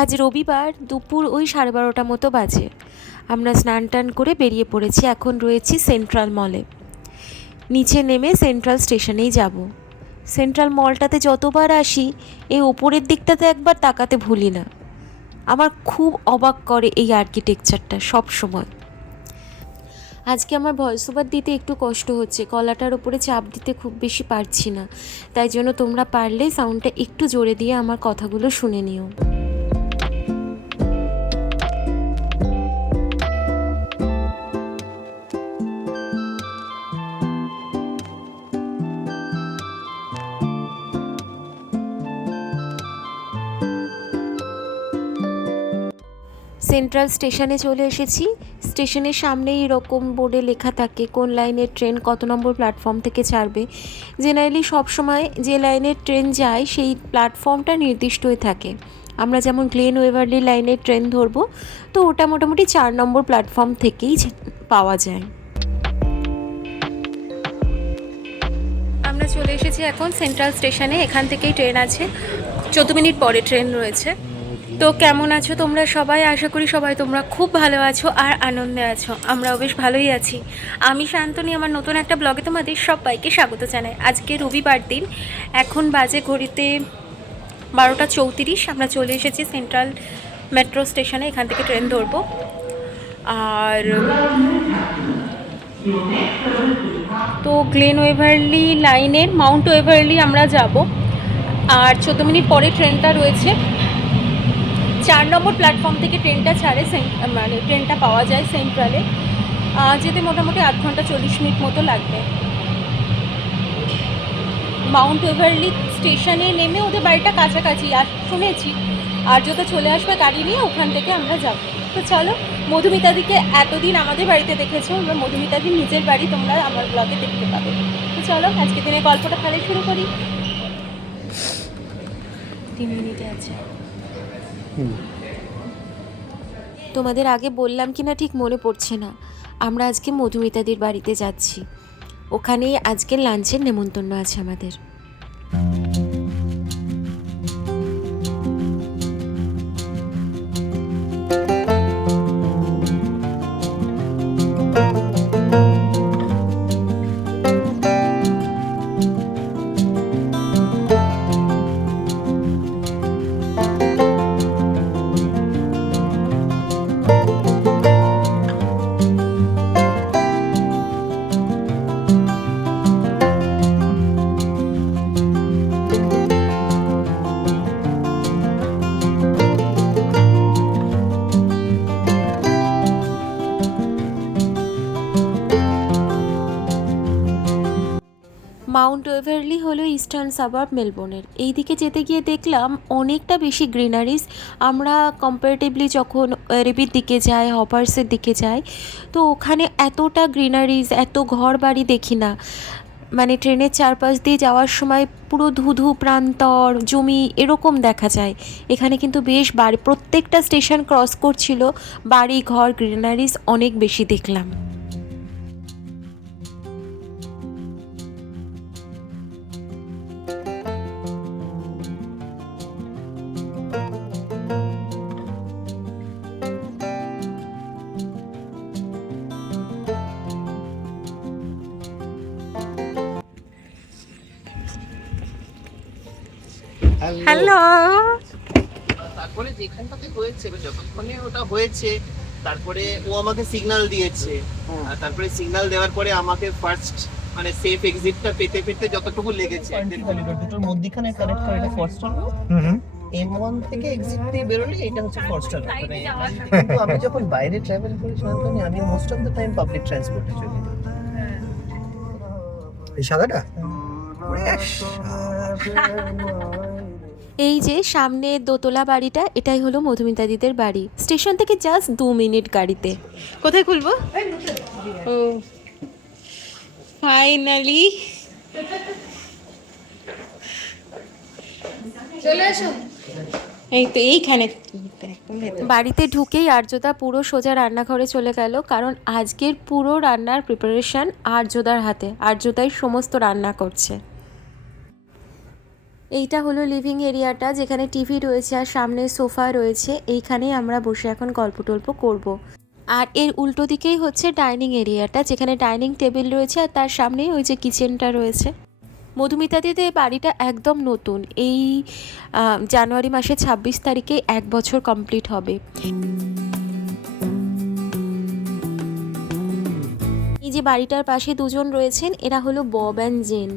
আজ রবিবার দুপুর ওই 12:30 মতো বাজে। আমরা স্নান টান করে বেরিয়ে পড়েছি। এখন রয়েছি সেন্ট্রাল মলে। নিচে নেমে সেন্ট্রাল স্টেশনেই যাব। সেন্ট্রাল মলটাতে যতবার আসি এই ওপরের দিকটাতে একবার তাকাতে ভুলি না। আমার খুব অবাক করে এই আর্কিটেকচারটা সব সময়। আজকে আমার ভয়েস ওভার দিতে একটু কষ্ট হচ্ছে, গলাটার ওপরে চাপ দিতে খুব বেশি পারছি না, তাই জন্য তোমরা পারলে সাউন্ডটা একটু জোরে দিয়ে আমার কথাগুলো শুনে নিও। সেন্ট্রাল স্টেশনে চলে এসেছি। স্টেশনের সামনেই এরকম বোর্ডে লেখা থাকে কোন লাইনের ট্রেন কত নম্বর প্ল্যাটফর্ম থেকে ছাড়বে। জেনারেলি সবসময় যে লাইনের ট্রেন যায় সেই প্ল্যাটফর্মটা নির্দিষ্ট হয়ে থাকে। আমরা যেমন গ্লেন ওয়েভারলি লাইনের ট্রেন ধরবো, তো ওটা মোটামুটি 4 নম্বর প্ল্যাটফর্ম থেকেই পাওয়া যায়। আমরা চলে এসেছি এখন সেন্ট্রাল স্টেশনে। এখান থেকেই ট্রেন আছে, 14 মিনিট পরে ট্রেন রয়েছে। তো কেমন আছো তোমরা সবাই? আশা করি সবাই তোমরা খুব ভালো আছো আর আনন্দে আছো। আমরাও বেশ ভালোই আছি। আমি শান্তনী, আমার নতুন একটা ব্লগে তোমাদের সবাইকে স্বাগত জানাই। আজকে রবিবার দিন, এখন বাজে ঘড়িতে 12:34। আমরা চলে এসেছি সেন্ট্রাল মেট্রো স্টেশনে। এখান থেকে ট্রেন ধরবো। আর তো গ্লেন ওয়েভারলি লাইনের মাউন্ট ওয়েভারলি আমরা যাব। আর 14 মিনিট পরে ট্রেনটা রয়েছে। 4 নম্বর প্ল্যাটফর্ম থেকে ট্রেনটা ছাড়ে, মানে ট্রেনটা পাওয়া যায় সেন্ট্রালে। যেতে মোটামুটি 8 ঘন্টা 40 মিনিট মতো লাগবে। মাউন্ট ওয়েভারলি স্টেশনে নেমে ওদের বাড়িটা কাছাকাছি আর শুনেছি, আর যত চলে আসবে গাড়ি নিয়ে ওখান থেকে আমরা যাব। তো চলো, মধুমিতাদিকে এতদিন আমাদের বাড়িতে দেখেছো, আমরা মধুমিতাদির নিজের বাড়ি তোমরা আমার ব্লগে দেখতে পাবে। তো চলো আজকে দিনের গল্পটা তাহলে শুরু করি। 3 মিনিটে আছে। তোমাদের আগে বললাম কিনা ঠিক মনে পড়ছে না, আমরা আজকে মধুমিতাদির বাড়িতে যাচ্ছি। ওখানেই আজকে লাঞ্চের নেমন্তন্ন আছে আমাদের। মাউন্ট ওয়েভারলি হলো ইস্টার্ন সাবার্ব মেলবোর্নের। এই দিকে যেতে গিয়ে দেখলাম অনেকটা বেশি গ্রিনারিজ। আমরা কম্পারেটিভলি যখন রেবির দিকে যাই, হপার্সের দিকে যাই, তো ওখানে এতটা গ্রিনারিজ, এত ঘর বাড়ি দেখি না। মানে ট্রেনের চারপাশ দিয়ে যাওয়ার সময় পুরো ধুধু প্রান্তর জমি এরকম দেখা যায়। এখানে কিন্তু বেশ বাড়ি, প্রত্যেকটা স্টেশন ক্রস করছিল, বাড়ি ঘর গ্রিনারিজ অনেক বেশি দেখলাম। হ্যালো। তারপরে যেখানটাতে হয়েছে, যতক্ষণে ওটা হয়েছে, তারপরে ও আমাকে সিগন্যাল দিয়েছে। আর তারপরে সিগন্যাল দেওয়ার পরে আমাকে ফার্স্ট মানে সেফ এক্সিটটা পেতে পেতে যতটুকু লেগেছে, দুটোর মধ্যখানে কানেক্ট করে এটা ফার্স্ট হলো। M1 থেকে এক্সিট দিয়ে বেরোলে এটা হচ্ছে ফার্স্ট হলো। মানে কিন্তু আমি যখন বাইরে ট্রাভেল করি শান্তনী, আমি most of the time public ট্রান্সপোর্টে চলি। এই সাদাটা এই যে সামনে দোতলা বাড়িটা, এটাই হলো মধুমিতাদিদের বাড়ি। স্টেশন থেকে জাস্ট 2 মিনিট গাড়িতে। কোথায় খুলবো? ও ফাইনালি চলে এসো। এই তো এইখানে একদম ভেতরে। বাড়িতে ঢুকেই আর্যদা পুরো সোজা রান্নাঘরে চলে গেল, কারণ আজকের পুরো রান্নার প্রিপারেশন আর্যদার হাতে। আর্যদাই সমস্ত রান্না করছে। এইটা হলো লিভিং এরিয়াটা, যেখানে টিভি রয়েছে আর সামনে সোফা রয়েছে। এইখানেই আমরা বসে এখন গল্প টল্প করব। আর এর উল্টো দিকেই হচ্ছে ডাইনিং এরিয়াটা, যেখানে ডাইনিং টেবিল রয়েছে আর তার সামনেই ওই যে কিচেনটা রয়েছে। মধুমিতাদিদের বাড়িটা একদম নতুন। এই জানুয়ারি মাসের 26 তারিখে 1 বছর কমপ্লিট হবে। এই যে বাড়িটার পাশে দুজন রয়েছেন, এরা হলো বব অ্যান্ড জেন।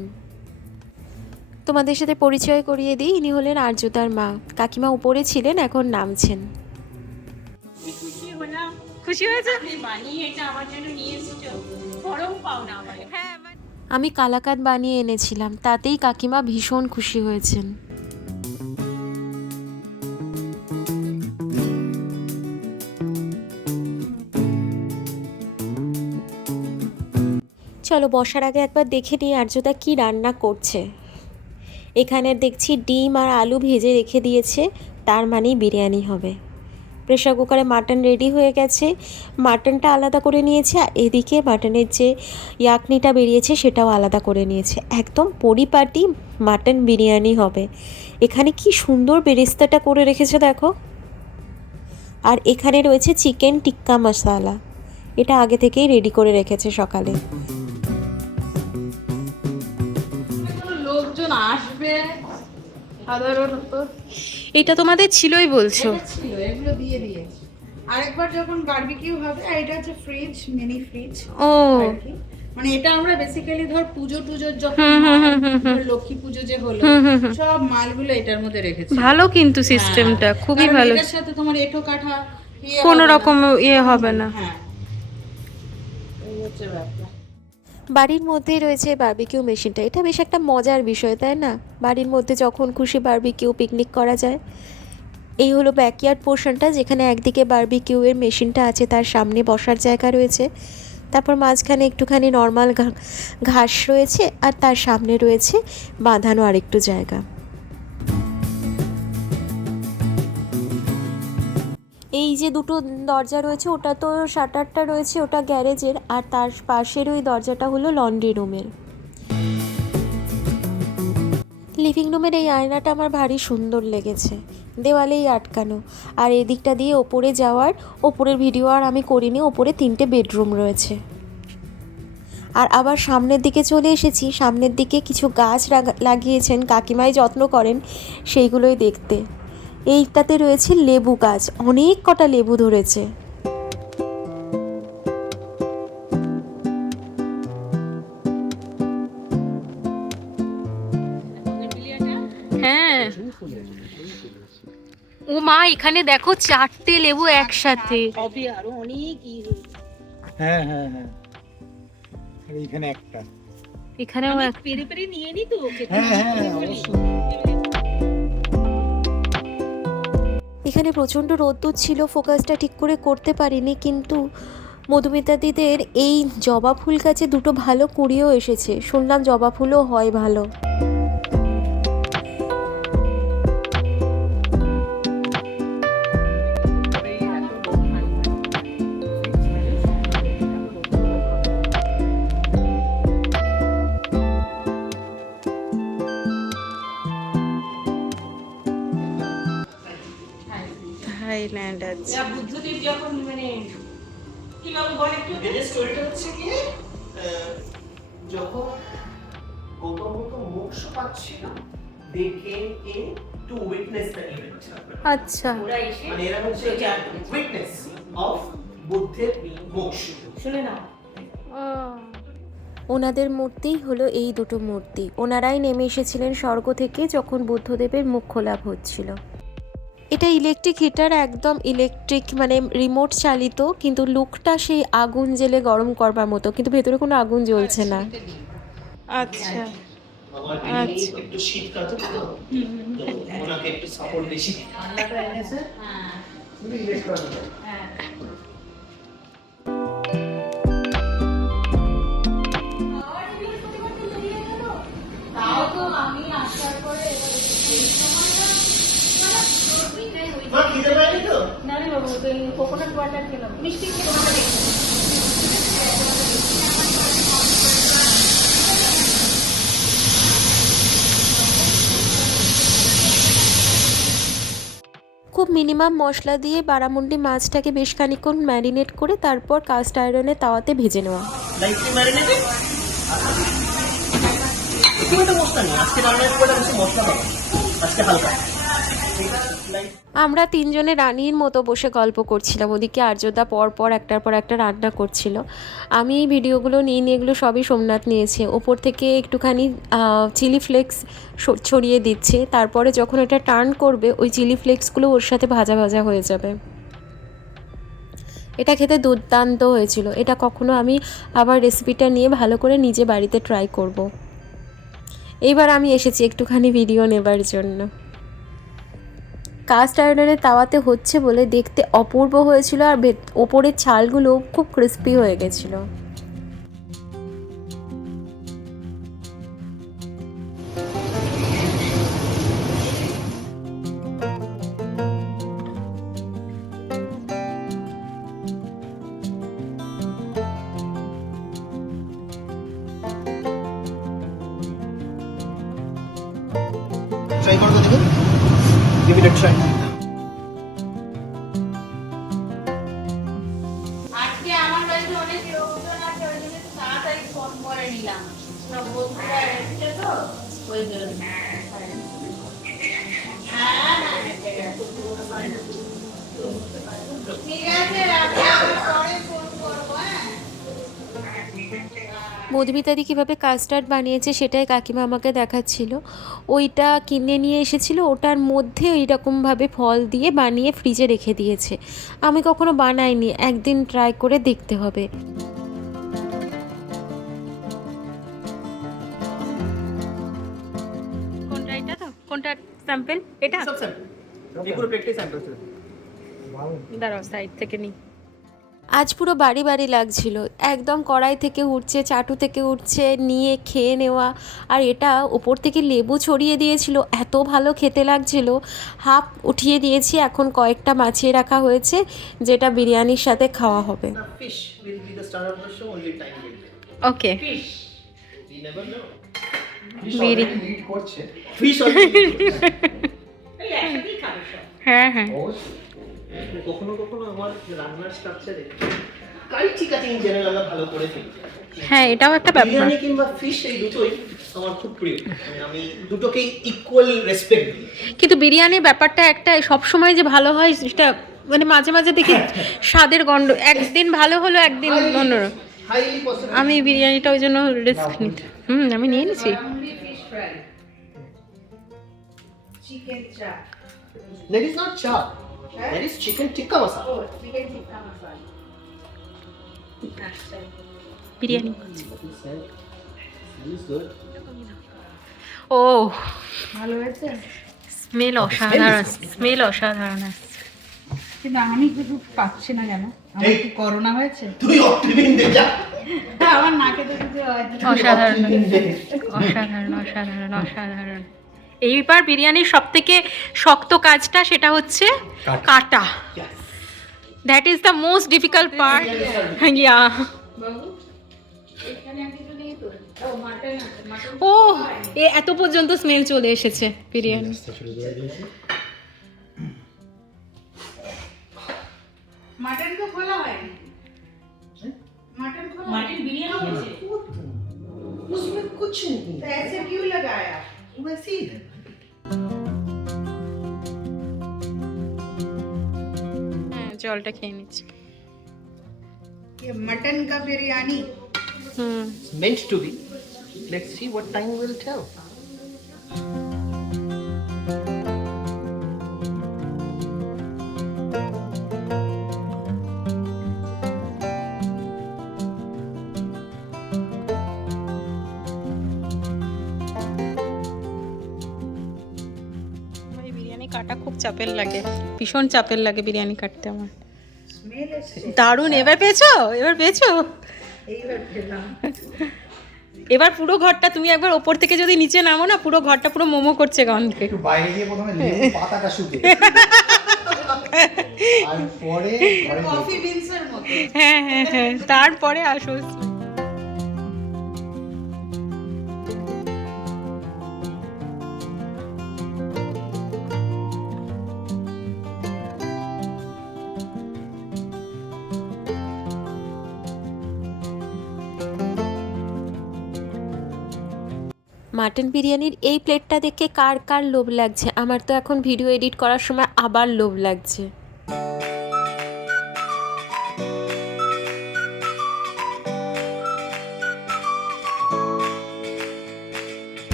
তোমাদের সাথে পরিচয় করিয়ে দিই, ইনি হলেন আর্যদার মা। কাকিমা উপরে ছিলেন, এখন নামছেন। খুশি হয়েছে? বানিয়ে এটা আমার জন্য নিয়ে এসেছো, বড়ও পাও না আমার। হ্যাঁ, আমি কালাকাঁদ বানিয়ে এনেছিলাম, তাতেই কাকিমা ভীষণ খুশি হয়েছেন। চলো বসার আগে একবার দেখে নিই আর্যদা কি রান্না করছে। এখানে দেখছি ডিম আর আলু ভেজে রেখে দিয়েছে, তার মানেই বিরিয়ানি হবে। প্রেশার কুকারে মাটন রেডি হয়ে গেছে, মাটনটা আলাদা করে নিয়েছে, আর এদিকে মাটনের যে ইয়াকনিটা বেরিয়েছে সেটাও আলাদা করে নিয়েছে। একদম পরিপাটি মাটন বিরিয়ানি হবে। এখানে কি সুন্দর বেরেস্তাটা করে রেখেছে দেখো। আর এখানে রয়েছে চিকেন টিক্কা মশলা, এটা আগে থেকেই রেডি করে রেখেছে সকালে। লোকজন আসবে সাধারণত। এটা তোমাদের ছিলই বলছো? ছিল, এগুলো দিয়ে দিয়েছি। আরেকবার যখন বারবিকিউ হবে, আর এটা হচ্ছে ফ্রিজ, মিনি ফ্রিজ। ও আর কি, মানে এটা আমরা বেসিক্যালি ধর পুজো টুজোর যখন ধর লক্ষ্মী পুজো যে হলো, সব মালগুলো এটার মধ্যে রেখেছি। ভালো, কিন্তু সিস্টেমটা খুবই কারণ ভালো। এটার সাথে তোমার এঁঠো কাঠা কোনো রকম ইয়ে হবে না। হ্যাঁ, এই হচ্ছে ব্যাপার। বাড়ির মধ্যেই রয়েছে বারবিকিউ মেশিনটা। এটা বেশ একটা মজার বিষয়, তাই না? বাড়ির মধ্যে যখন খুশি বারবিকিউ পিকনিক করা যায়। এই হলো ব্যাকইয়ার্ড পোর্শনটা, যেখানে একদিকে বারবিকিউয়ের মেশিনটা আছে, তার সামনে বসার জায়গা রয়েছে। তারপর মাঝখানে একটুখানি নর্মাল ঘাস রয়েছে, আর তার সামনে রয়েছে বাঁধানো আরেকটু জায়গা। এই যে দুটো দরজা রয়েছে, ওটা তো শাটারটা রয়েছে, ওটা গ্যারেজের, আর তার পাশের ওই দরজাটা হলো লন্ড্রি রুমের। লিভিং রুমের এই আয়নাটা আমার ভারী সুন্দর লেগেছে, দেওয়ালেই আটকানো। আর এদিকটা দিয়ে ওপরে যাওয়ার, ওপরের ভিডিও আর আমি করিনি, ওপরে 3টে বেডরুম রয়েছে। আর আবার সামনের দিকে চলে এসেছি, সামনের দিকে কিছু গাছ লাগিয়েছেন, কাকিমাই যত্ন করেন সেইগুলোই দেখতে। এইটাতে রয়েছে লেবু গাছ, অনেক কটা লেবু ধরেছে। হ্যাঁ, ও মা, এখানে দেখো 4টে লেবু একসাথে। হবে আরো অনেক হ্যাঁ হ্যাঁ হ্যাঁ, আর এইখানে একটা। এখানেও পেরে পেরে নিয়ে নি তো। হ্যাঁ হ্যাঁ অবশ্যই। এখানে প্রচণ্ড রোদ্দুর ছিল, ফোকাসটা ঠিক করে করতে পারিনি, কিন্তু মধুমিতাদিদের এই জবা ফুল গাছে দুটো ভালো কুড়িও এসেছে। শুনলাম জবা ফুলও হয় ভালো। থাইল্যান্ড আছে। বুদ্ধদেব যখন মানে কি বাবু বলে একটু এদের স্টোরিটা হচ্ছে কি, যখন গৌতম বুদ্ধ মোক্ষ পাচ্ছিল, they came in to witness the event. আচ্ছা, ওরা এসে মানে এরা হচ্ছে witness of বুদ্ধের মোক্ষ। শুনে না, ওনাদের মূর্তিই হলো এই দুটো মূর্তি। ওনারাই নেমে এসেছিলেন স্বর্গ থেকে যখন বুদ্ধদেবের মুখ খোলা হচ্ছিল। এটা ইলেকট্রিক হিটার, একদম ইলেকট্রিক, মানে রিমোট চালিত, কিন্তু লুকটা সেই আগুন জেলে গরম করবার মতো, কিন্তু ভেতরে কোনো আগুন জ্বলছে না। আচ্ছা। আমার একটু শীত কাটে তো, ওনাকে একটু সাপোর্ট বেশি। ঠান্ডাটা এনেছে। হ্যাঁ, তাও তো আমি আসার পরে মা খেতে পারি তো? না রে বাবু, কোকোনাট ওয়াটার খেলাম, মিষ্টি খেলাম। খুব মিনিমাম মশলা দিয়ে বারামুন্ডি মাছটাকে বেশ খানিকক্ষণ ম্যারিনেট করে তারপর কাস্ট আয়রনে তাওয়াতে ভেজে নেওয়া। Lightly marinated. খুব একটা মশলা নেই আজকে, রান্নার খুব একটা বেশি মশলা হবে আজকে, হালকা। আমরা তিনজনে রানীর মতো বসে গল্প করছিলাম, ওদিকে আর্যদা পর পর একটার পর একটা রান্না করছিল। আমি এই ভিডিওগুলো নিয়ে এগুলো সবই সোমনাথ নিয়েছে। ওপর থেকে একটুখানি চিলি ফ্লেক্স ছড়িয়ে দিচ্ছে, তারপরে যখন এটা টার্ন করবে ওই চিলি ফ্লেক্সগুলো ওর সাথে ভাজা ভাজা হয়ে যাবে। এটা খেতে দুর্দান্ত হয়েছিল। এটা কখনো আমি আবার রেসিপিটা নিয়ে ভালো করে নিজে বাড়িতে ট্রাই করব। এইবার আমি এসেছি একটুখানি ভিডিও নেবার জন্য। কাস্ট আয়রনের তাওয়াতে হচ্ছে বলে দেখতে অপূর্ব হয়েছিল, আর ওপরের ছালগুলো খুব ক্রিস্পি হয়ে গেছিলো। ট্রাই করো তো দেখো, গিভ ইট আ ট্রাই। আজকে আমার বাড়িতে অনেক লোকজন আছে, ওই জন্য তাড়াতাড়ি ফোন করে নিলাম। সব বন্ধুরা এসেছে তো, ওই জন্য। ঠিক আছে, রাখি, আমি পরে ফোন করবো। হ্যাঁ, মধুমিতাদি কীভাবে কাস্টার্ড বানিয়েছে সেটাই কাকিমা আমাকে দেখাচ্ছিল। ওইটা কিনে নিয়ে এসেছিলো, ওটার মধ্যে ওইরকমভাবে ফল দিয়ে বানিয়ে ফ্রিজে রেখে দিয়েছে। আমি কখনো বানাইনি, একদিন ট্রাই করে দেখতে হবে। কোনটা এটা তো? কোনটা স্যাম্পল? এটা সব স্যাম্পল, এই পুরো প্লেটটাই স্যাম্পল ছিল। দাঁড়াও সাইড থেকে নি। আজ পুরো বাড়ি বাড়ি লাগছিল, একদম কড়াই থেকে উঠছে, চাটু থেকে উঠছে, নিয়ে খেয়ে নেওয়া। আর এটা ওপর থেকে লেবু ছড়িয়ে দিয়েছিল, এত ভালো খেতে লাগছিল। হাফ উঠিয়ে দিয়েছি, এখন কয়েকটা মাছিয়ে রাখা হয়েছে, যেটা বিরিয়ানির সাথে খাওয়া হবে। Now fish will be the star of the show, only time will tell. Okay, Fish. We never know. বিরি লিড করছে। Fish already. এই একসাথেই খাবে সব। হ্যাঁ হ্যাঁ কখনো কখনো আমার রান্নার স্ট্রাকচারে কারি চিকেন ইন জেনারেল আমরা ভালো করে ফেলি। হ্যাঁ, এটাও একটা ব্যাপার। বিরিয়ানি কিংবা ফিশ, এই দুটোই আমার খুব প্রিয়। মানে আমি দুটোকেই ইকুয়াল রেসপেক্ট দিই। কিন্তু বিরিয়ানির ব্যাপারটা একটা সব সময় যে ভালো হয় সেটা মানে মাঝে মাঝে দেখি স্বাদের গন্ড, একদিন ভালো হলো একদিন অন্যরকম। Highly possible. আমি বিরিয়ানিটা ওই জন্য রিস্ক নিতে আমি নিয়ে নিছি। Only fish fry. Chicken chop. That is not chop. That is chicken tikka masala. Oh, chicken tikka masala. আচ্ছা। Biryani This is good. ও ভালো হয়েছে? স্মেল অসাধারণ, স্মেল অসাধারণ আসছে। কিন্তু আমি কিছু পাচ্ছি না কেন? আমার কি করোনা হয়েছে? তুই অক্টিভিন দে যা। আমার নাকে তো কিছু হয় না। অসাধারণ অসাধারণ অসাধারণ অসাধারণ। এইবার বিরিয়ানির সব থেকে শক্ত কাজটা সেটা হচ্ছে কাটা। That is the most difficult part. Yeah, বাবু, এখানে আমি কিছু নেই তো? ও মাটন আছে, মাটন। ও এত পর্যন্ত স্মেল চলে এসেছে বিরিয়ানি। মাটন তো খোলা হয়নি। मटन को मटन बिरयानी कैसे? उसमें कुछ नहीं। तो ऐसे क्यों लगाया? वैसे ही है। হ্যাঁ, জলটা খেয়ে নিচ্ছি। ये मटन का biryani. It's meant to be. Let's see what time will tell. Biryani কাটা খুব চাপের লাগে, ভীষণ চাপের লাগে বিরিয়ানি কাটতে আমার। स्मेल এসছে। দারুণ। এবার পেয়েছো? এবার পেয়েছো? এইবার পেলাম। এবার পুরো ঘরটা তুমি একবার ওপর থেকে যদি নিচে নামো না, পুরো ঘরটা পুরো মোমো করছে গন্ধে। একটু বাইরে গিয়ে প্রথমে লেবু পাতাটা শুকে আর পরে ঘরে কফি বিনসের মতো। হ্যাঁ হ্যাঁ হ্যাঁ, তারপরে আসো। মাটন বিরিয়ানির এই প্লেটটা দেখে কার কার লোভ লাগছে? আমার তো এখন ভিডিও এডিট করার সময় আবার লোভ লাগছে।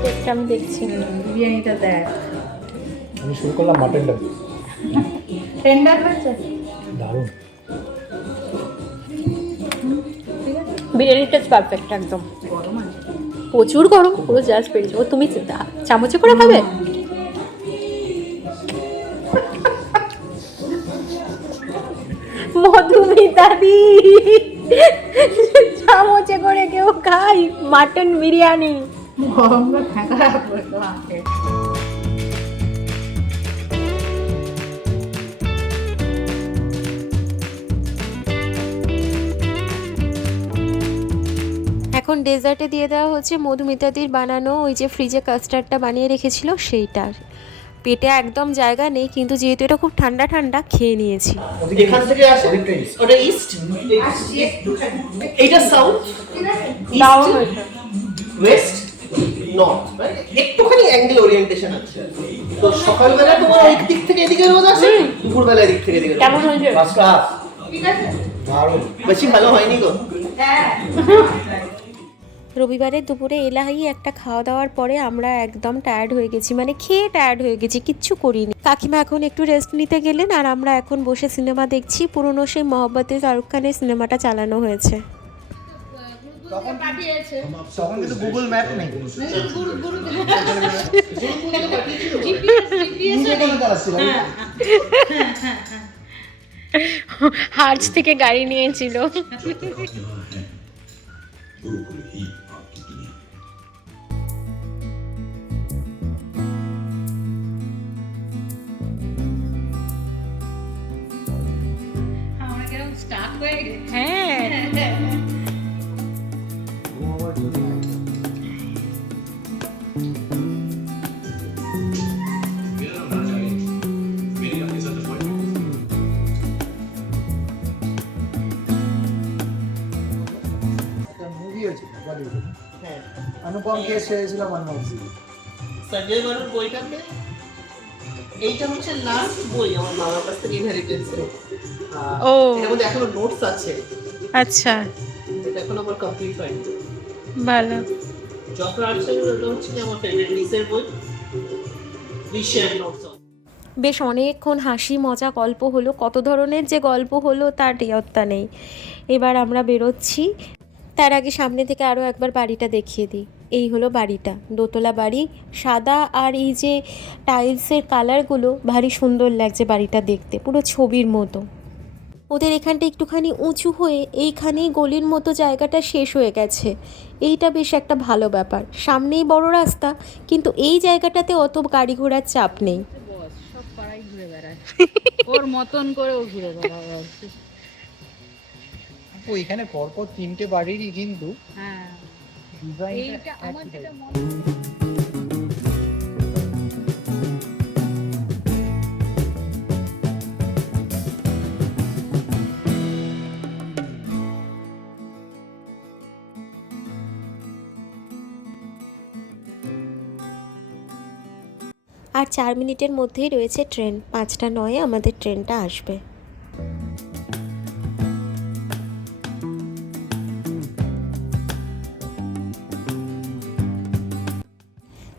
প্লেটটা আমি দেখছি। বিরিয়ানিটা দেখ আমি শুরু করলাম মাটনটা দিয়ে। টেন্ডার হয়েছে। দারুণ। বিরিয়ানির টেস্ট পারফেক্ট একদম। গরম আছে। প্রচুর গরম, পুরো জাস্ট পেরেছে। ও তুমি চামচে করে খাবে? মধুমিতা দি চামচে করে কেউ খাই মাটন বিরিয়ানি? গরম ঠান্ডা করতে হবে। এখন ডেজার্টে দিয়ে দেওয়া হচ্ছে মধুমিতাদির বানানো ওই যে ফ্রিজে কাস্টার্ডটা বানিয়ে রেখেছিল সেইটার। পেটে একদম জায়গা নেই, কিন্তু যেহেতু এটা খুব ঠান্ডা ঠান্ডা খেয়ে নিয়েছি। এখান থেকে আসে ওটা ইস্ট, এইটা সাউথ, ওয়েস্ট, নর্থ, একটুখানি অ্যাঙ্গেল ওরিয়েন্টেশন আছে। তো সকালবেলা তোমার ওই দিক থেকে এদিকে রোদ আসে, দুপুরবেলা এদিক থেকে এদিকে রোদ আসে। কেমন হয়েছে? First class. দারুণ। বেশি ভালো হয়নি গো। রবিবারের দুপুরে এলাহি একটা খাওয়া দাওয়ার পরে আমরা একদম টায়ার্ড হয়ে গেছি, মানে খেয়ে টায়ার্ড হয়ে গেছি, কিচ্ছু করিনি। কাকিমা এখন একটু রেস্ট নিতে গেলেন, আর আমরা এখন বসে সিনেমা দেখছি। পুরনো সেই মহব্বতে শাহরুখ খানের সিনেমাটা চালানো হয়েছে। পাঠিয়েছে। তখন কিন্তু গুগল ম্যাপ নেই। নিজে কেন চালাচ্ছি ভাই? হার্জ থেকে গাড়ি নিয়েছিল। আমরা কিরকম স্টার্ট হয়ে গেছে। হ্যাঁ, একটা মুভি হয়েছে বলিউডে। হ্যাঁ, অনুপম খেস হয়েছিল মনমোহন সিং। সঞ্জয় বাবুর বইটাতে এইটা হচ্ছে লাস্ট বই আমার বাবার কাছ থেকে ইনহেরিটেন্স। ও এর মধ্যে এখনো নোটস আছে, আচ্ছা, এটা এখনো আমার কমপ্লিট হয়নি। ভালো। যখন আসছে ওটা হচ্ছে কি আমার ফেভারিট নিসের বই, রিশেয়ার নোটস। বেশ অনেকক্ষণ হাসি মজা গল্প হলো, কত ধরনের যে গল্প হলো তার টেয়ত্তা নেই। এবার আমরা বেরোচ্ছি, তার আগে সামনে থেকে আরও একবার বাড়িটা দেখিয়ে দিই। এই হলো বাড়িটা, দোতলা বাড়ি, সাদা, আর এই যে টাইলসের কালারগুলো ভারী সুন্দর লাগছে বাড়িটা দেখতে, পুরো ছবির মতো। ওদের এখানটা একটুখানি উঁচু হয়ে এইখানেই গলির মতো জায়গাটা শেষ হয়ে গেছে, এইটা বেশ একটা ভালো ব্যাপার। সামনেই বড় রাস্তা, কিন্তু এই জায়গাটাতে অত গাড়ি ঘোড়ার চাপ নেই। সব পাড়ায় ঘুরে বেড়ায়, ওর মতন করে ও ঘুরে বেড়ায় আর কি। আপু এখানে পরপর 3টে বাড়িরই কিন্তু হ্যাঁ, ডিজাইনটা এইটা আমার একই যেটা type। মনে আর 4 মিনিটের মধ্যেই রয়েছে ট্রেন, 5টা 9 আমাদের ট্রেনটা আসবে।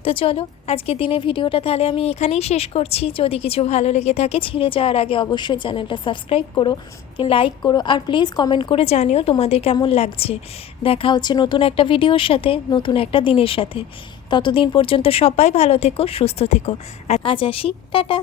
তো চলো আজকের দিনের ভিডিওটা তাহলে আমি এখানেই শেষ করছি। যদি কিছু ভালো লেগে থাকে ছেড়ে যাওয়ার আগে অবশ্যই চ্যানেলটা সাবস্ক্রাইব করো, লাইক করো, আর প্লিজ কমেন্ট করে জানিও তোমাদের কেমন লাগছে। দেখা হচ্ছে নতুন একটা ভিডিওর সাথে, নতুন একটা দিনের সাথে। ততদিন পর্যন্ত সবাই ভালো থেকো, সুস্থ থেকো। আর আজ আসি, টাটা।